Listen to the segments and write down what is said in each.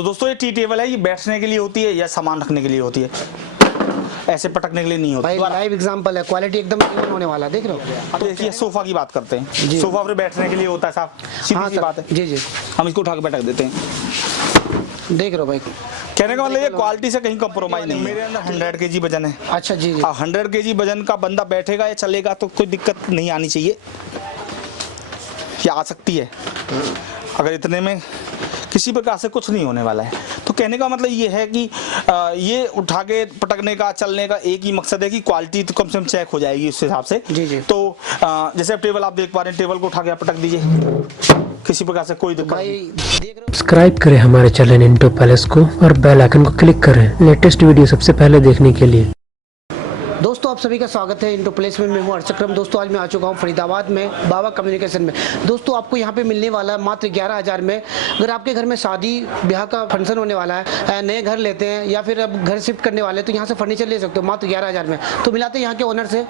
तो दोस्तों ये टी टेबल है, ये बैठने के लिए होती है या सामान रखने के लिए होती है, ऐसे पटकने के लिए नहीं होती। भाई लाइव एग्जांपल है, क्वालिटी एकदम इवन होने वाला, देख रहे हो। अब देखिए सोफा की बात करते हैं, सोफा पर बैठने के लिए होता है साहब, सीधी सी बात है। जी जी, हम इसको उठा के बैठक देते हैं, देख रहे हो भाई। कहने का मतलब ये क्वालिटी से कहीं कॉम्प्रोमाइज नहीं है। मेरे अंदर 100 kg वजन है। अच्छा जी जी। 100 kg वजन का बंदा बैठेगा या चलेगा तो कोई दिक्कत नहीं आनी चाहिए, या आ सकती है। अगर इतने में किसी प्रकार से कुछ नहीं होने वाला है। तो कहने का मतलब ये है कि ये उठा के पटकने का, चलने का एक ही मकसद है कि क्वालिटी तो कम से कम चेक हो जाएगी उस हिसाब से। जी जी। तो जैसे अब टेबल आप देख पा रहे हैं, टेबल को उठा के आप पटक दीजिए, किसी प्रकार से कोई दिक्कत नहीं। सब्सक्राइब करें हमारे चैनल इंट्रो पैलेस को और बेल आइकन को क्लिक करें लेटेस्ट वीडियो सबसे पहले देखने के लिए। दोस्तों आप सभी का स्वागत है इंट्रोप्लेस में, मैं हूं हर्षक्रम। दोस्तों आज मैं आ चुका हूं फरीदाबाद में बाबा कम्युनिकेशन में। दोस्तों आपको यहां पे मिलने वाला है मात्र 11,000 में। अगर आपके घर में शादी ब्याह का फंक्शन होने वाला है, नए घर लेते हैं या फिर अब घर शिफ्ट करने वाले हैं, तो यहां से फर्नीचर ले सकते हो मात्र 11,000 में। तो मिलाते हैं यहाँ के ओनर से।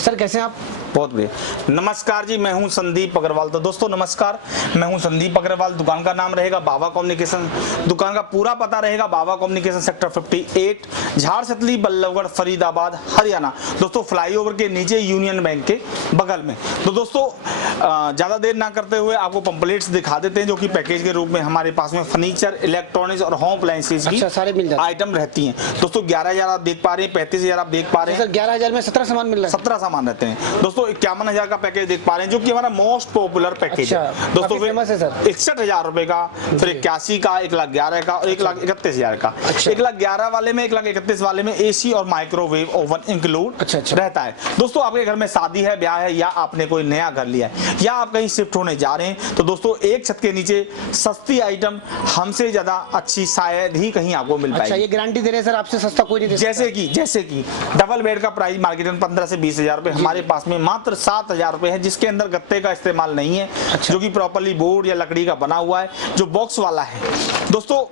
सर कैसे हैं आप? बहुत बढ़िया। नमस्कार जी, मैं हूं संदीप अग्रवाल। तो दोस्तों नमस्कार, मैं हूं संदीप अग्रवाल। दुकान का नाम रहेगा बाबा कम्युनिकेशन। दुकान का पूरा पता रहेगा बाबा कम्युनिकेशन सेक्टर 58, झारसतली, बल्लभगढ़, फरीदाबाद, हरियाणा। दोस्तों फ्लाईओवर के नीचे यूनियन बैंक के बगल में। तो दोस्तों ज़्यादा देर ना करते हुए आपको पंपलेट्स दिखा देते हैं, जो कि पैकेज के रूप में हमारे पास में फर्नीचर, इलेक्ट्रॉनिक्स और होम अप्लायंसेज की सारे मिल जाते हैं, आइटम रहती हैं। दोस्तों 11,000 आप देख पा रहे हैं, 35,000 आप देख पा रहे हैं। 11,000 में 17 सामान मिल रहा है। 17 सामान रहते हैं। दोस्तों 51,000 का पैकेज देख पा रहे हैं, जो कि हमारा मोस्ट पॉपुलर पैकेज है। दोस्तों फेमस है सर। 61,000 रुपए का, फिर 81 का, 1,11,000 का और 1,31,000 का। 1,11,000 वाले में, 1,31,000 वाले में एसी और माइक्रोवेव ओवन इंक्लूड रहता है। दोस्तों आपके घर में शादी है, ब्याह है, या आपने कोई नया घर लिया है, या आप कहीं शिफ्ट होने जा रहे हैं, तो दोस्तों एक छत के नीचे सस्ती आइटम हमसे ज्यादा अच्छी शायद ही कहीं आपको मिल पाएगी। ये गारंटी दे रहे हैं सर, आपसे सस्ता कोई नहीं दे सकता। जैसे कि डबल बेड का प्राइस मार्केट में 15 से 20,000 रुपए, हमारे पास में मात्र 7,000 रुपए है, जिसके अंदर गत्ते का इस्तेमाल नहीं है। जो कि प्रॉपर्ली बोर्ड या लकड़ी का बना हुआ है, जो बॉक्स वाला है। दोस्तों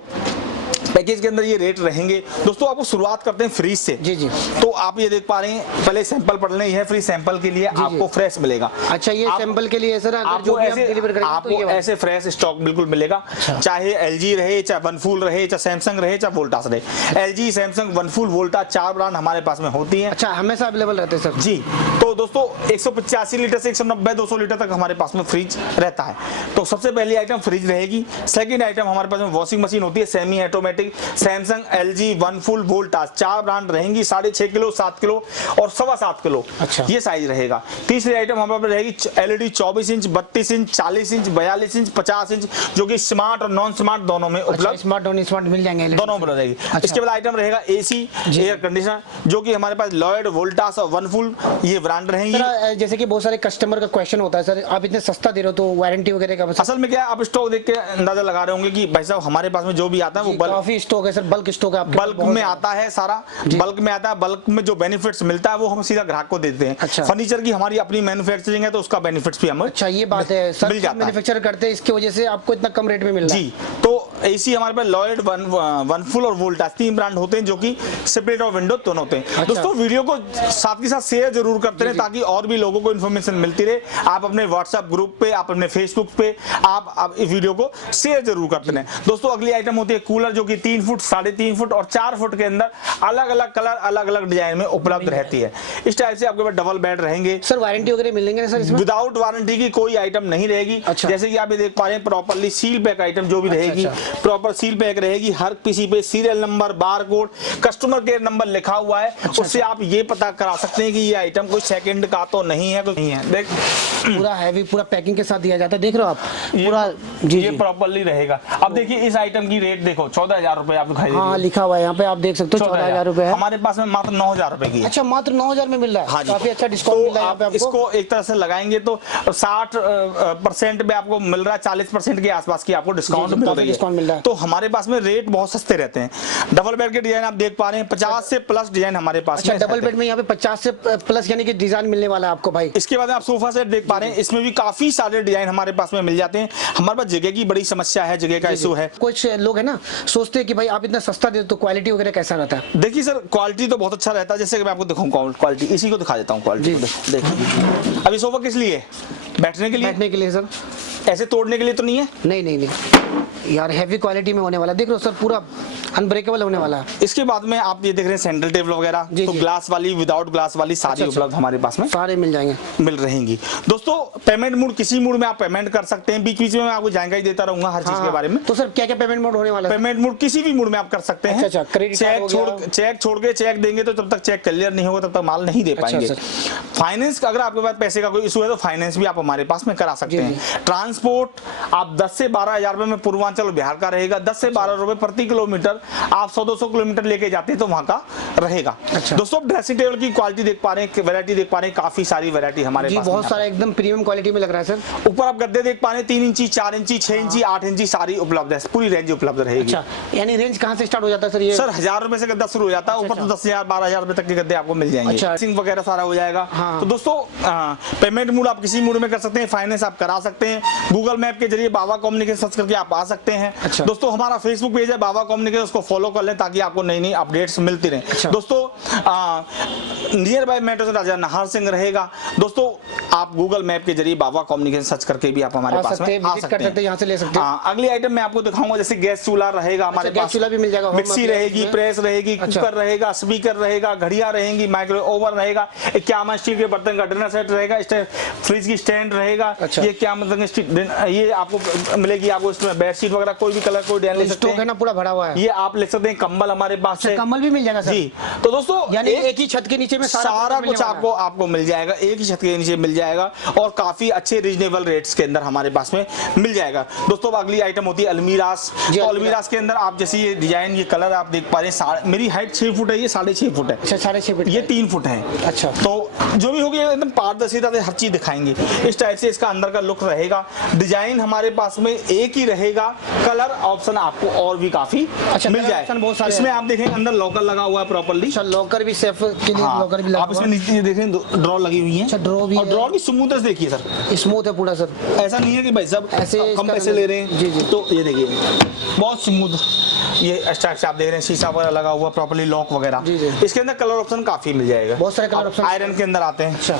पैकेज के अंदर ये रेट रहेंगे। दोस्तों आपको शुरुआत करते हैं फ्रीज से। जी जी। तो आप ये देख पा रहे हैं, पहले सैंपल पढ़ लें। यह फ्री सैंपल के लिए आपको फ्रेश मिलेगा। अच्छा ये सैंपल के लिए सर, अगर जो ऐसे आपको ऐसे फ्रेश स्टॉक बिल्कुल मिलेगा। चाहे एलजी रहे, चाहे वनफुल रहे, चाहे सैमसंग रहे, चाहे वोल्टास रहे। एलजी, सैमसंग, वनफुल, वोल्टास 4 ब्रांड हमारे पास में होती है। अच्छा हमेशा अवेलेबल रहते हैं सर। जी। तो दोस्तों 185 लीटर से 190, 200 लीटर तक हमारे पास में फ्रिज रहता है। तो सबसे पहली आइटम फ्रिज रहेगी। सेकंड आइटम हमारे पास में वॉशिंग मशीन होती है, सेमी ऑटोमेटिक। सैमसंग, एलजी, वनफुल, वोल्टास 4 ब्रांड रहेंगी। 6.5 किलो, 7 किलो और 7.25 किलो ये साइज रहेगा। तीसरी आइटम हमारे पास रहेगी LED 24 inch, 32 inch, 40 inch, 42 inch, 50 inch, जो कि स्मार्ट और नॉन स्मार्ट दोनों में उपलब्ध। स्मार्ट और स्मार्ट मिल जाएंगे, दोनों में रहेगी। इसके बाद आइटम रहेगा एसी, एयर कंडीशनर, जो कि हमारे पास लॉयड, वोल्टास और वनफुल ये ब्रांड रहेंगी। जैसे कि बहुत सारे कस्टमर का क्वेश्चन होता है, सर आप इतने सस्ता दे रहे हो तो वारंटी वगैरह का? असल में क्या है, आप स्टॉक देख के अंदाजा लगा रहे होंगे कि भाई साहब हमारे पास में जो भी आता है वो काफी स्टॉक है सर, बल्क स्टॉक है, बल्क में आता है सारा, बल्क में आता है। बल्क में जो बेनिफिट्स मिलता है वो हम सीधा ग्राहक को देते हैं। अच्छा। फर्नीचर की हमारी अपनी मैन्युफैक्चरिंग है, तो उसका बेनिफिट्स भी हमें ये बात है सर, मैन्युफैक्चर करते हैं, इसकी वजह से आपको इतना कम रेट में मिल रहा है। जी। तो एसी हमारे पास लॉयड, वनफुल और वोल्टास 3 ब्रांड होते हैं, जो कि सेपरेट और विंडो दोनों होते हैं। अच्छा। दोस्तों वीडियो को साथ के साथ शेयर जरूर करते रहे, ताकि और भी लोगों को इन्फॉर्मेशन मिलती रहे। आप अपने व्हाट्सएप ग्रुप पे, आप अपने फेसबुक पे आप इस वीडियो को शेयर जरूर करते रहे। दोस्तों अगली आइटम होती है कूलर, जो कि 3 फुट, 3.5 फुट और 4 फुट के अंदर अलग अलग कलर, अलग अलग डिजाइन में उपलब्ध रहती है। इस टाइप से आपके पास डबल बेड रहेंगे। सर वारंटी वगैरह मिलेंगे सर इसमें? विदाउट वारंटी की कोई आइटम नहीं रहेगी। अच्छा। जैसे कि आप ये देख पा रहे हैं, प्रॉपर्ली सील पैक आइटम जो भी रहेगी, प्रॉपर सील पैक रहेगी। हर किसी पे serial number, bar code, customer care number लिखा हुआ है। उससे आप ये पता करा सकते हैं कि ये आइटम कोई सेकंड का तो नहीं है, कुछ नहीं है। देख पूरा हैवी, पूरा पैकिंग के साथ दिया जाता है, देख रहे हो आप पूरा। ये प्रॉपर्ली रहेगा। अब देखिए इस आइटम की रेट देखो, 14,000 रुपए आप दिखाई। हाँ लिखा हुआ है यहाँ पे, आप देख सकते हो 14,000 रुपए। हमारे पास में मात्र 9,000 रुपए की। अच्छा मात्र 9,000 में मिल रहा है। हाँ, काफी अच्छा डिस्काउंट मिल रहा है यहाँ पे आपको। इसको एक तरह से लगाएंगे तो 60% में आपको मिल रहा है, 40% के आसपास की आपको डिस्काउंट मिल रहा है। तो हमारे पास में रेट बहुत सस्ते रहते हैं। डबल बेड के डिजाइन आप देख पा रहे हैं, 50 से प्लस डिजाइन हमारे पास। अच्छा डबल बेड में यहाँ पे 50 से प्लस यानी कि डिजाइन मिलने वाला है आपको भाई। इसके बाद आप सोफा सेट देख पा रहे हैं, इसमें भी काफी सारे डिजाइन हमारे पास में मिल जाते हैं। हमारे पास जगह की बड़ी समस्या है, जगह का इशू है। कुछ लोग है ना सोचते हैं कि भाई आप इतना सस्ता दे तो क्वालिटी वगैरह कैसा रहता है? देखिए सर क्वालिटी तो बहुत अच्छा रहता है। जैसे कि मैं आपको दिखाऊं क्वालिटी, इसी को दिखा देता हूँ क्वालिटी। देखिए अभी सोफा किस लिए? बैठने के लिए। बैठने के लिए सर, ऐसे तोड़ने के लिए तो नहीं है? नहीं नहीं नहीं। यार हैवी क्वालिटी में होने वाला, देख रहे हो सर, पूरा अनब्रेकेबल होने वाला है। इसके बाद में आप ये देख रहे हैं सेंट्रल टेबल वगैरह, तो ग्लास वाली, विदाउट ग्लास वाली सारी उपलब्ध हमारे पास में सारे मिल जाएंगे, मिल रहेंगी। दोस्तों पेमेंट मोड, किसी मोड में आप पेमेंट कर सकते हैं, बीच बीच में मैं आपको जानकारी देता रहूंगा हर चीज के बारे में। तो सर क्या क्या पेमेंट मोड होने वाला है? पेमेंट मोड किसी भी मोड में आप कर सकते हैं। चेक छोड़ के चेक देंगे तो जब तक चेक क्लियर नहीं होगा तब तक माल नहीं दे पाएंगे। फाइनेंस, अगर आपके पास पैसे का कोई इशू है तो फाइनेंस भी आप हमारे पास में करा सकते हैं। ट्रांसपोर्ट आप 10 से 12 हजार रुपए में पूर्वांचल बिहार का रहेगा, 10 से 12 रुपए प्रति किलोमीटर। आप 100-200 किलोमीटर लेके जाते हैं तो वहां का रहेगा। दोस्तों ड्रेसिंग टेबल की क्वालिटी देख पा रहे हैं, वैरायटी देख पा रहे हैं, काफी सारी वैरायटी हमारे पास बहुत सारा एकदम प्रीमियम क्वालिटी में लग रहा है सर। ऊपर आप गद्दे देख पा रहे हैं, 3 इंची, 4 इंची, 6 इंची, 8 इंची सारी उपलब्ध है, पूरी रेंज उपलब्ध रहेगी। अच्छा, यानी रेंज कहां से स्टार्ट हो जाता है सर? ये सर 1000 रुपए से गद्दा शुरू हो जाता है, ऊपर तो 10,000 12,000 रुपए तक के गद्दे आपको मिल जाएंगे। ड्रेसिंग वगैरह सारा हो जाएगा। तो दोस्तों पेमेंट मोड आप किसी मोड में कर सकते हैं, फाइनेंस आप करा सकते हैं। गूगल मैप के जरिए बाबा कम्युनिकेशन सर्च करके आप आ सकते हैं। दोस्तों हमारा फेसबुक पेज है बाबा कम्युनिकेशन, उसको फॉलो कर लें ताकि आपको नई नई अपडेट्स मिलती रहे। दोस्तों नियर बाय मेट्रो स्टेशन राजा नाहर सिंह रहेगा। दोस्तों आप गूगल मैप के जरिए बाबा कम्युनिकेशन सर्च करके भी आप हमारे पास में आ सकते हैं, यहाँ से ले सकते हैं। अगली आइटम मैं आपको दिखाऊंगा, जैसे गैस चूल्हा रहेगा हमारे पास, चूल्हा भी मिल जाएगा, मिक्सी रहेगी, प्रेस रहेगी, कुकर रहेगा, स्पीकर रहेगा, घड़ियां रहेंगी, माइक्रोवेव ओवन रहेगा, 51 स्टील के बर्तन का डिनर सेट रहेगा, फ्रिज की स्टैंड रहेगा। ये क्या मतलब ये आपको मिलेगी, आपको इसमें बेडशीट वगैरह कोई भी कलर कोई डिजाइन ले सकते हैं, पूरा भरा हुआ है। ये आप ले सकते हैं। कंबल हमारे पास है, कंबल भी मिल जाएगा जी। तो दोस्तों यानी एक ही छत के नीचे में सारा कुछ आपको मिल जाएगा, एक ही छत के नीचे मिल जाएगा और काफी अच्छे रीजनेबल रेट्स के अंदर हमारे पास में मिल जाएगा। दोस्तों अगली आइटम होती है अलमीरास। तो अलमीरास के अंदर आप जैसे ये डिजाइन, ये कलर आप देख पा रहे हैं, मेरी हाइट 6 फुट है, ये 6.5 फुट है। अच्छा 6.5 फुट, ये 3 फुट है। अच्छा, तो जो भी होगी एकदम पारदर्शिता से हर चीज दिखाएंगे। इस टाइप से इसका अंदर का लुक रहेगा। डिजाइन हमारे पास में एक ही रहेगा, कलर ऑप्शन आपको और भी काफी मिल जाएगा। इसमें आप देखें अंदर लॉकर लगा हुआ है प्रॉपर्ली, लॉकर भी सेफ के लिए लॉकर भी लगा आप इसमें नीचे देखें ड्रॉ लगी हुई है। ड्रॉ भी, और ड्रॉ की स्मूथनेस देखिए सर, स्मूथ है पूरा सर, ऐसा नहीं है कि भाई सब ऐसे कम पैसे ले रहे हैं। जी। तो ये देखिए बहुत स्मूथ, ये स्ट्रक्चर आप देख रहे हैं, शीशा वगैरह लगा हुआ प्रॉपर्ली, लॉक वगैरह। इसके अंदर कलर ऑप्शन काफी मिल जाएगा, बहुत सारे कलर ऑप्शन आयरन के अंदर आते हैं। अच्छा,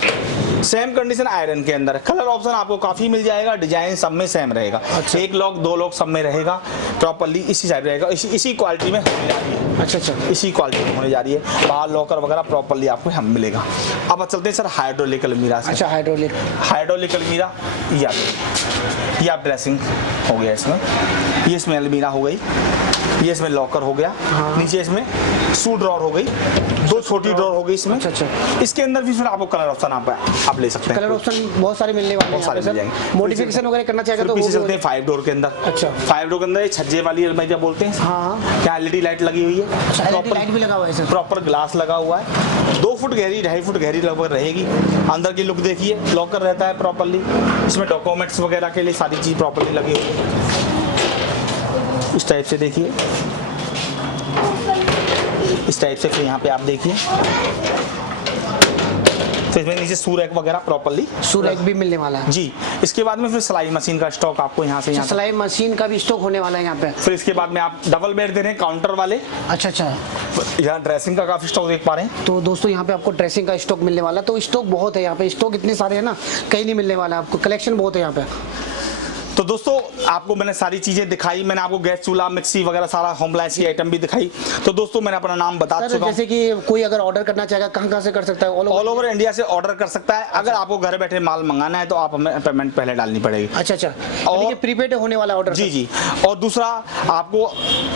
सेम कंडीशन आयरन के अंदर, कलर ऑप्शन आपको काफी मिल जाएगा, डिजाइन सब में सेम रहेगा। अच्छा। 1 लॉक 2 लॉक सब में रहेगा, प्रॉपर्ली इसी साइड रहेगा, इसी क्वालिटी में होने जा रही है। अच्छा, इसी क्वालिटी में होने जा रही है, बाहर लॉकर वगैरह प्रॉपर्ली आपको हम मिलेगा। अब चलते हैं सर हाइड्रोलिक अलमीरा से। अच्छा, हाइड्रोलिक अलमीरा, ये आप ड्रेसिंग हो गया इसमें, ये इसमें अलमीरा हो गई, ये इसमें लॉकर हो गया। नीचे इसमें शू ड्रॉर हो गई, 2 छोटी ड्रॉर हो गई इसमें। अच्छा, इसके अंदर भी फिर आपको कलर ऑप्शन आप ले सकते हैं। कलर ऑप्शन बहुत सारे मिलने वाले हैं, बहुत सारे मिल जाएंगे। मॉडिफिकेशन वगैरह करना चाहेगा तो पीछे चलते हैं 5 डोर के अंदर। अच्छा, 5 डोर के अंदर ये छज्जे वाली अलमीरा बोलते हैं। हाँ, क्या एलईडी लाइट लगी हुई है, लाइट भी लगा हुआ है, प्रॉपर ग्लास लगा हुआ है, 2 फुट गहरी 2.5 फुट गहरी लगभग रहेगी। अंदर की लुक देखिए, लॉकर रहता है प्रॉपर्ली, इसमें डॉक्यूमेंट्स वगैरह के लिए सारी चीज प्रॉपर्ली लगी हुई है। इस टाइप से देखिए, इस टाइप से फिर यहाँ पे आप देखिए, तो इसमें नीचे सूरैक वगैरह प्रॉपर्ली, सूरैक भी मिलने वाला है जी। इसके बाद में फिर सिलाई मशीन का स्टॉक आपको यहाँ से यहाँ सिलाई मशीन का भी स्टॉक होने वाला है यहाँ पे। फिर इसके बाद में आप डबल बेड दे रहे हैं काउंटर वाले। अच्छा, यहाँ ड्रेसिंग का काफी स्टॉक देख पा रहे हैं। तो दोस्तों यहाँ पे आपको ड्रेसिंग का स्टॉक मिलने वाला है, तो स्टॉक बहुत है यहाँ पे, स्टॉक इतने सारे है ना, कहीं नहीं मिलने वाला आपको, कलेक्शन बहुत है यहाँ पे। तो दोस्तों आपको मैंने सारी चीजें दिखाई, मैंने आपको गैस चूल्हा, मिक्सी वगैरह सारा होम अप्लायंस की आइटम भी दिखाई। तो दोस्तों मैंने अपना नाम बता चुका हूं। जैसे कि कोई अगर ऑर्डर करना चाहेगा कहां से कर सकता है? ऑल ओवर इंडिया से ऑर्डर कर सकता है। अगर आपको घर बैठे माल मंगाना है तो आप हमें पेमेंट पहले डालनी पड़ेगी। अच्छा, और प्रीपेड होने वाला ऑर्डर? जी। और दूसरा, आपको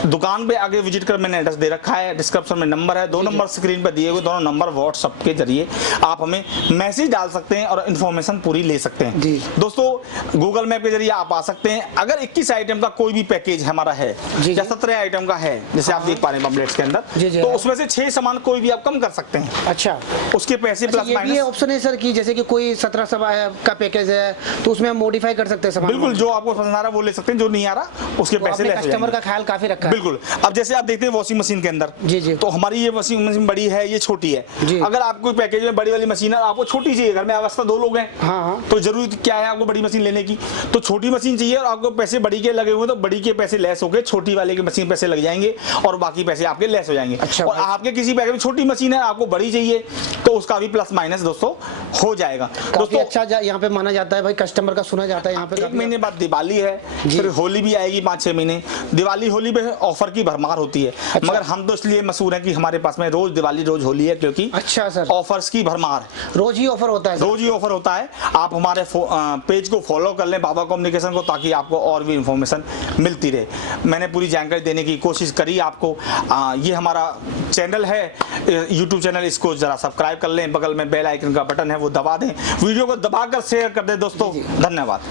दुकान पे आगे विजिट कर, मैंने एड्रेस दे रखा है, डिस्क्रिप्शन में नंबर है, 2 नंबर स्क्रीन पर दिए हुए, दोनों नंबर व्हाट्सएप के जरिए आप हमें मैसेज डाल सकते हैं और इन्फॉर्मेशन पूरी ले सकते हैं। दोस्तों गूगल मैप के जरिए आप आ सकते हैं। अगर 21 आइटम का कोई भी पैकेज हमारा है या 17 आइटम का है, जैसे आप देख पा रहे हैं पम्पलेट्स के अंदर, तो उसमें से 6 सामान कोई भी आप कम कर सकते हैं। अच्छा, उसके पैसे प्लस माइनस। ये ऑप्शन है सर कि जैसे कि कोई 17 सवा का पैकेज है तो उसमें हम मॉडिफाई कर सकते हैं सामान। बिल्कुल, जो आपको पसंद आ रहा है वो ले सकते हैं, जो नहीं आ रहा उसके पैसे ले सकते हैं। कस्टमर का ख्याल काफी रखा है। बिल्कुल। अब जैसे आप देखते हैं वॉशिंग मशीन के अंदर, जी, तो हमारी ये वॉशिंग मशीन बड़ी है, ये छोटी है। अगर आपको पैकेज में बड़ी वाली मशीन है, आपको छोटी चाहिए, घर में अवस्था 2 लोग हैं, तो जरूरी क्या है आपको बड़ी मशीन लेने की, तो छोटी मशीन मशीन चाहिए और आपको पैसे बड़ी के लगे हुए तो बड़ी के पैसे लेस हो गए, छोटी वाले के मशीन पैसे लग जाएंगे और बाकी पैसे आपके लेस हो जाएंगे। अच्छा, और आपके किसी बैग में छोटी मशीन है, आपको बड़ी चाहिए तो उसका भी प्लस माइनस दोस्तों हो जाएगा। दोस्तों अच्छा यहाँ पे माना जाता है भाई, कस्टमर का सुना जाता है यहाँ पे। 1 महीने बाद दिवाली है, फिर होली भी आएगी 5-6 महीने। दिवाली होली पे ऑफर की भरमार होती है। अच्छा। मगर हम तो इसलिए मशहूर है कि हमारे पास में रोज दिवाली रोज होली है, क्योंकि अच्छा सर, ऑफर्स की भरमार है, रोज ही ऑफर होता है। रोज ही ऑफर होता है। आप हमारे पेज को फॉलो कर लें, बाबा कम्युनिकेशन को, ताकि आपको और भी इंफॉर्मेशन मिलती रहे। मैंने पूरी जानकारी देने की कोशिश करी आपको। ये हमारा चैनल है, यूट्यूब चैनल, इसको जरा सब्सक्राइब कर लें, बगल में बेल आइकन का बटन है वो दबा दें, वीडियो को दबाकर शेयर कर दें दोस्तों। धन्यवाद।